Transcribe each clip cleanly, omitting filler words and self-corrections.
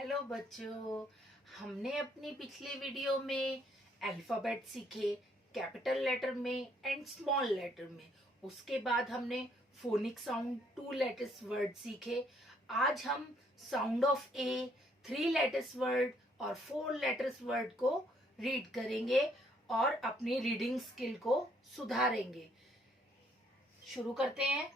Hello बच्चों, हमने अपनी पिछली वीडियो में अल्फ़ाबेट सीखे कैपिटल लेटर में एंड स्मॉल लेटर में। उसके बाद हमने फोनिक साउंड 2 लेटर्स वर्ड सीखे। आज हम sound of A, 3 letters word और 4 लेटर्स वर्ड को रीड करेंगे और अपनी रीडिंग स्किल को सुधारेंगे। शुरू करते हैं।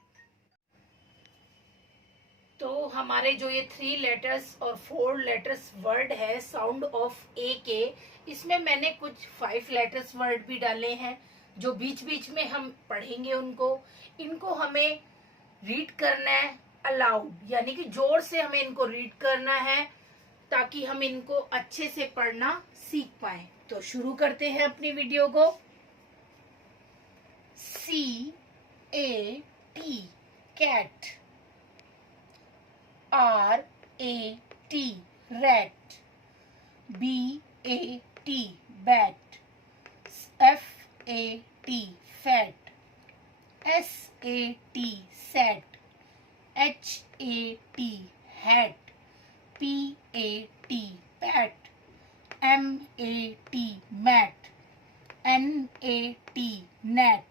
तो हमारे जो ये 3 लेटर्स और 4 लेटर्स वर्ड है साउंड ऑफ ए के, इसमें मैंने कुछ 5 लेटर्स वर्ड भी डाले हैं जो बीच बीच में हम पढ़ेंगे। इनको हमें रीड करना है अलाउड, यानी कि जोर से हमें इनको रीड करना है ताकि हम इनको अच्छे से पढ़ना सीख पाए। तो शुरू करते हैं अपनी वीडियो को। CAT cat, RAT rat, BAT bat, FAT fat, SAT sat, HAT hat, PAT pat, MAT mat, NAT net,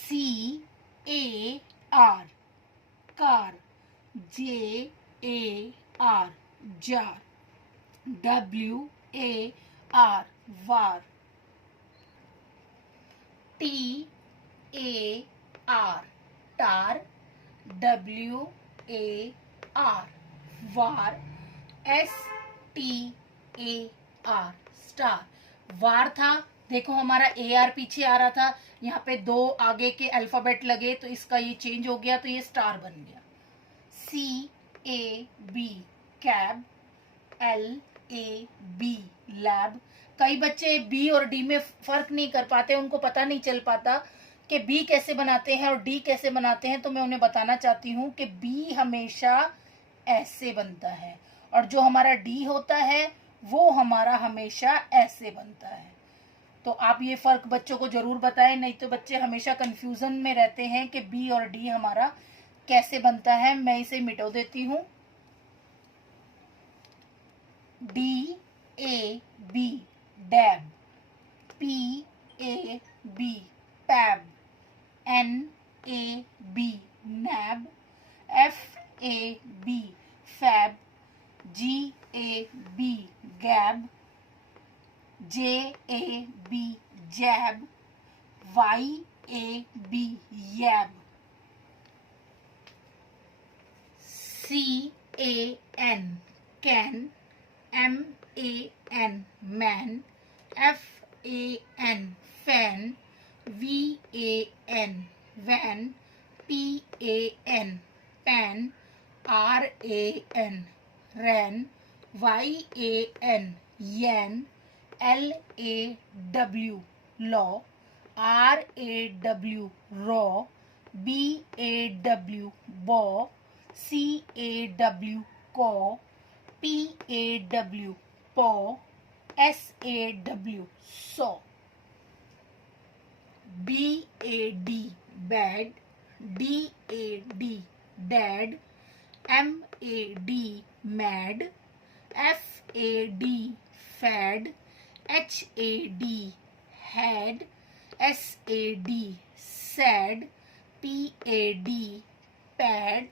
CAR car, JAR jar, WAR war, TAR tar, WAR war, STAR star. वार था, देखो हमारा AR पीछे आ रहा था, यहाँ पे 2 आगे के अल्फाबेट लगे तो इसका ये चेंज हो गया, तो ये स्टार बन गया। CAB cab, LAB lab. कई बच्चे B और D में फर्क नहीं कर पाते, उनको पता नहीं चल पाता कि B कैसे बनाते हैं और D कैसे बनाते हैं। तो मैं उन्हें बताना चाहती हूँ कि B हमेशा ऐसे बनता है और जो हमारा D होता है वो हमारा हमेशा ऐसे बनता है। तो आप ये फर्क बच्चों को जरूर बताएं, नहीं तो बच्चे हमेशा कंफ्यूजन में रहते हैं कि B और D हमारा कैसे बनता है। मैं इसे मिटा देती हूँ। DAB dab, PAB pab, NAB nab, FAB fab, GAB gab, JAB jab, YAB yab, CAN can, MAN man, FAN fan, VAN van, PAN pan, RAN ran, YAN yan, LAW law, RAW raw, BAW baw, CAW caw, PAW paw, SAW saw. BAD bad, DAD dad, MAD mad, FAD fad, HAD had, SAD sad, PAD pad,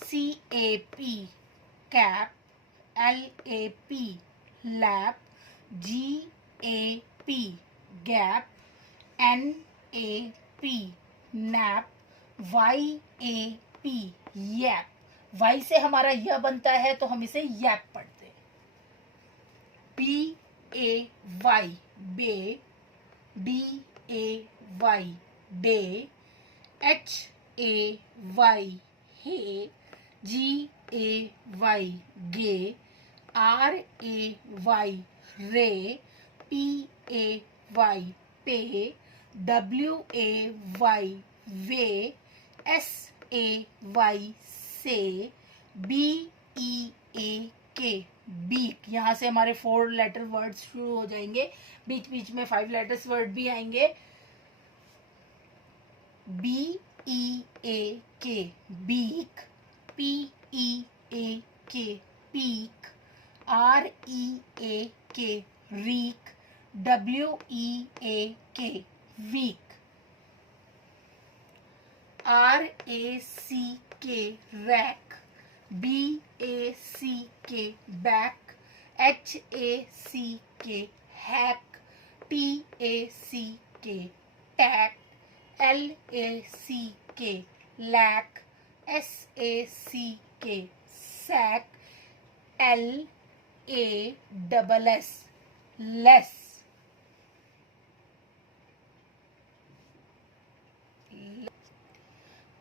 CAP cap, LAP lap, GAP gap, NAP nap, YAP yap. Y से हमारा यह बनता है तो हम इसे यैप पढ़ते हैं। BAY बे, DAY डे, HAY हे, GAY गे, RAY रे, PAY पे, WAY वे, SAY से, BEAK बीक। यहाँ से हमारे 4 लेटर वर्ड्स शुरू हो जाएंगे, बीच बीच में 5 लेटर्स वर्ड भी आएंगे। BEAK beak, PEAK peak, R-E-A-K, reek, W-E-A-k, weak. R-A-C-K, rack, B-A-C-K, back, H-A-C-K, hack, T-A-C-K, tack, L-A-C-K, lack, S-A-C-K, sack, L-A-S-S, less.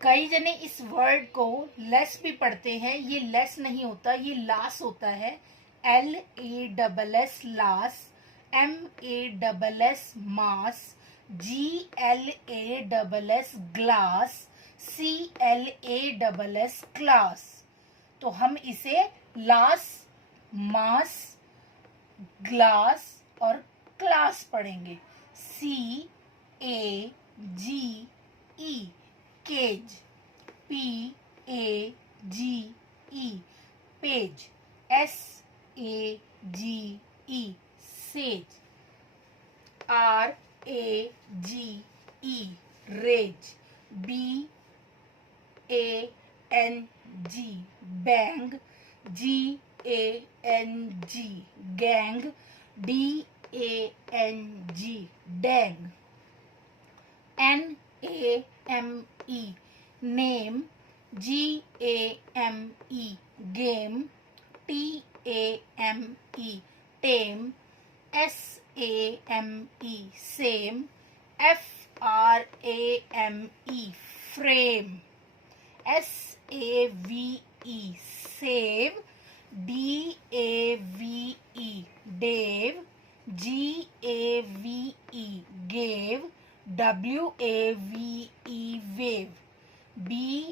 कई जने इस वर्ड को लेस भी पढ़ते हैं, ये लेस नहीं होता, ये लास होता है। L-A-S-S, लास, M-A-S-S, मास, G-L-A-S-S, ग्लास, C-L-A-S-S, क्लास। तो हम इसे लास, मास, ग्लास और क्लास पढ़ेंगे। C-A-G-E, cage, P-A-G-E, page, S-A-G-E, sage, R-A-G-E, rage, B-A-N-G, bang, G-A-N-G, gang, D-A-N-G, dang, N-A-M-E, name, G-A-M-E, game, T-A-M-E, tame, S-A-M-E, same, F-R-A-M-E, frame, S-A-V-E, save, D-A-V-E, Dave, G-A-V-E, gave, W-A-V-E, wave, B-R-A-V-E,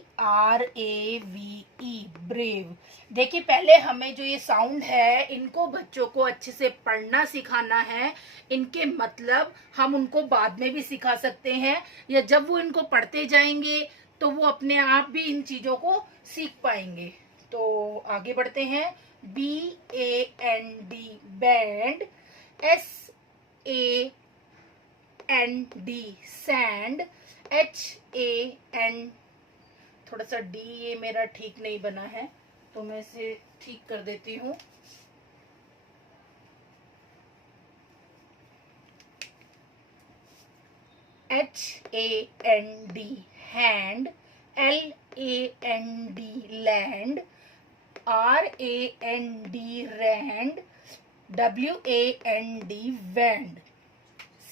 brave. देखिए, पहले हमें जो ये sound है इनको बच्चों को अच्छे से पढ़ना सिखाना है। इनके मतलब हम उनको बाद में भी सिखा सकते हैं, या जब वो इनको पढ़ते जाएंगे तो वो अपने आप भी इन चीजों को सीख पाएंगे। तो आगे बढ़ते हैं। B-A-N-D, band, S-A-N-D, sand, H-A-N, थोड़ा सा D ये मेरा ठीक नहीं बना है तो मैं इसे ठीक कर देती हूँ। H-A-N-D, hand, L-A-N-D, land, R-A-N-D, rand, W-A-N-D, wand,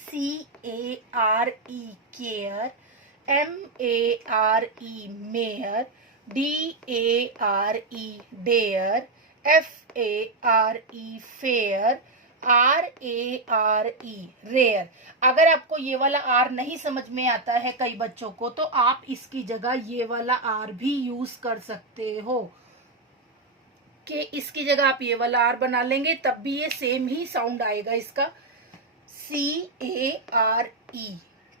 C-A-R-E, care, M-A-R-E, mare, D-A-R-E, dare, F-A-R-E, fare, R-A-R-E, rare. अगर आपको ये वाला R नहीं समझ में आता है कई बच्चों को, तो आप इसकी जगह ये वाला R भी यूज कर सकते हो, कि इसकी जगह आप ये वाला R बना लेंगे तब भी ये सेम ही साउंड आएगा इसका। C-A-R-E,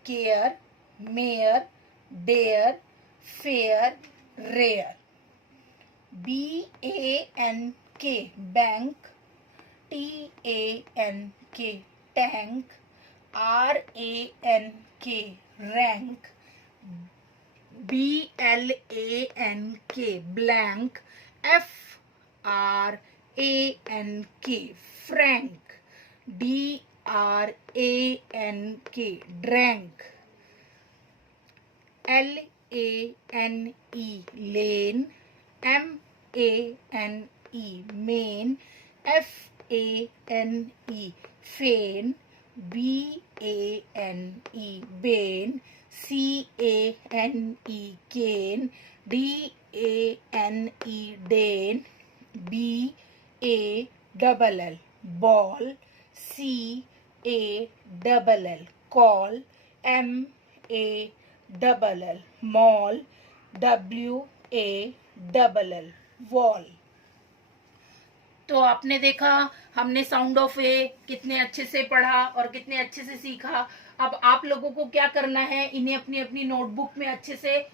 care, mare, dare, fare, rare, B-A-N-K, bank, T-A-N-K, tank, R-A-N-K, rank, B-L-A-N-K, blank, F-R-A-N-K, frank, D-R-A-N-K, drank, L-A-N-E, lane, M-A-N-E, mane, F-A-N-E, fane, B-A-N-E, bane, C-A-N-E, cane, D-A-N-E, Dane, B-A-L-L, ball, C-A-L-L, call, M-A-L-L, mall, W-A-L-L, wall. तो आपने देखा, हमने sound of ए कितने अच्छे से पढ़ा और कितने अच्छे से सीखा। अब आप लोगों को क्या करना है, इन्हें अपनी अपनी नोटबुक में अच्छे से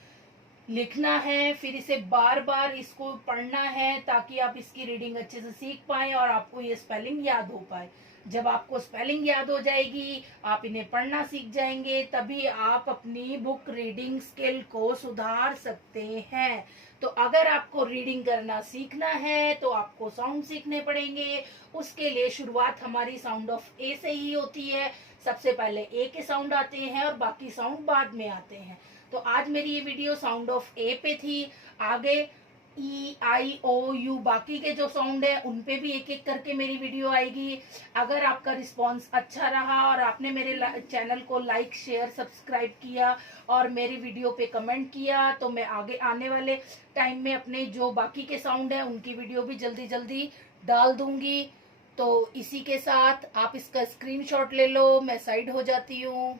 लिखना है, फिर इसे बार बार इसको पढ़ना है ताकि आप इसकी रीडिंग अच्छे से सीख पाएं और आपको ये स्पेलिंग याद हो पाए। जब आपको स्पेलिंग याद हो जाएगी, आप इन्हें पढ़ना सीख जाएंगे, तभी आप अपनी बुक रीडिंग स्किल को सुधार सकते हैं। तो अगर आपको रीडिंग करना सीखना है तो आपको साउंड सीखने पड़ेंगे। उसके लिए शुरुआत हमारी साउंड ऑफ ए से ही होती है। सबसे पहले ए के साउंड आते हैं और बाकी साउंड बाद में आते हैं। तो आज मेरी ये वीडियो साउंड ऑफ ए पे थी। आगे ई आई ओ यू बाकी के जो साउंड है उन पे भी एक एक करके मेरी वीडियो आएगी। अगर आपका रिस्पांस अच्छा रहा और आपने मेरे चैनल को लाइक शेयर सब्सक्राइब किया और मेरी वीडियो पे कमेंट किया तो मैं आगे आने वाले टाइम में अपने जो बाकी के साउंड है उनकी वीडियो भी जल्दी जल्दी डाल दूंगी। तो इसी के साथ आप इसका स्क्रीनशॉट ले लो, मैं साइड हो जाती हूँ।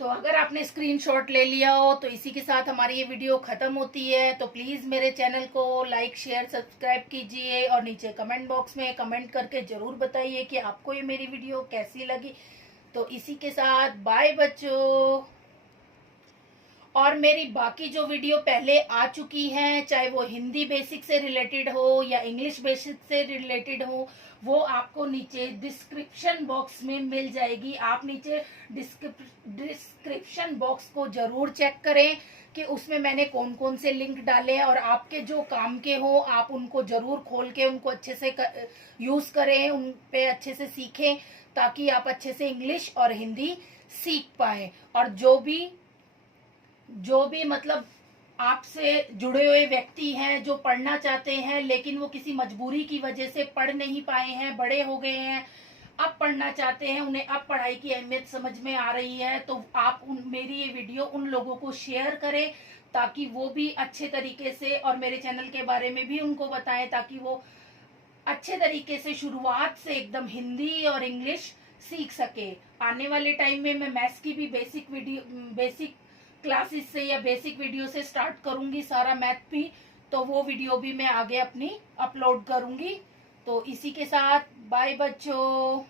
तो अगर आपने स्क्रीनशॉट ले लिया हो तो इसी के साथ हमारी ये वीडियो खत्म होती है। तो प्लीज मेरे चैनल को लाइक शेयर सब्सक्राइब कीजिए और नीचे कमेंट बॉक्स में कमेंट करके जरूर बताइए कि आपको ये मेरी वीडियो कैसी लगी। तो इसी के साथ बाय बच्चों। और मेरी बाकी जो वीडियो पहले आ चुकी हैं, चाहे वो हिंदी बेसिक से रिलेटेड हो या इंग्लिश बेसिक से रिलेटेड हो, वो आपको नीचे डिस्क्रिप्शन बॉक्स में मिल जाएगी। आप नीचे डिस्क्रिप्शन बॉक्स को जरूर चेक करें कि उसमें मैंने कौन कौन से लिंक डाले हैं और आपके जो काम के हो आप उनको जरूर खोल के उनको अच्छे से यूज करें, उन पे अच्छे से सीखें ताकि आप अच्छे से इंग्लिश और हिंदी सीख पाए। और जो भी मतलब आपसे जुड़े हुए व्यक्ति हैं जो पढ़ना चाहते हैं लेकिन वो किसी मजबूरी की वजह से पढ़ नहीं पाए हैं, बड़े हो गए हैं, अब पढ़ना चाहते हैं, उन्हें अब पढ़ाई की अहमियत समझ में आ रही है, तो आप मेरी ये वीडियो उन लोगों को शेयर करें ताकि वो भी अच्छे तरीके से और मेरे चैनल के बारे में भी उनको बताएं ताकि वो अच्छे तरीके से शुरुआत से एकदम हिंदी और इंग्लिश सीख सके। आने वाले टाइम में मैं मैथ्स की भी बेसिक क्लासेस से या बेसिक वीडियो से स्टार्ट करूंगी सारा मैथ भी, तो वो वीडियो भी मैं आगे अपनी अपलोड करूंगी। तो इसी के साथ बाय बच्चों।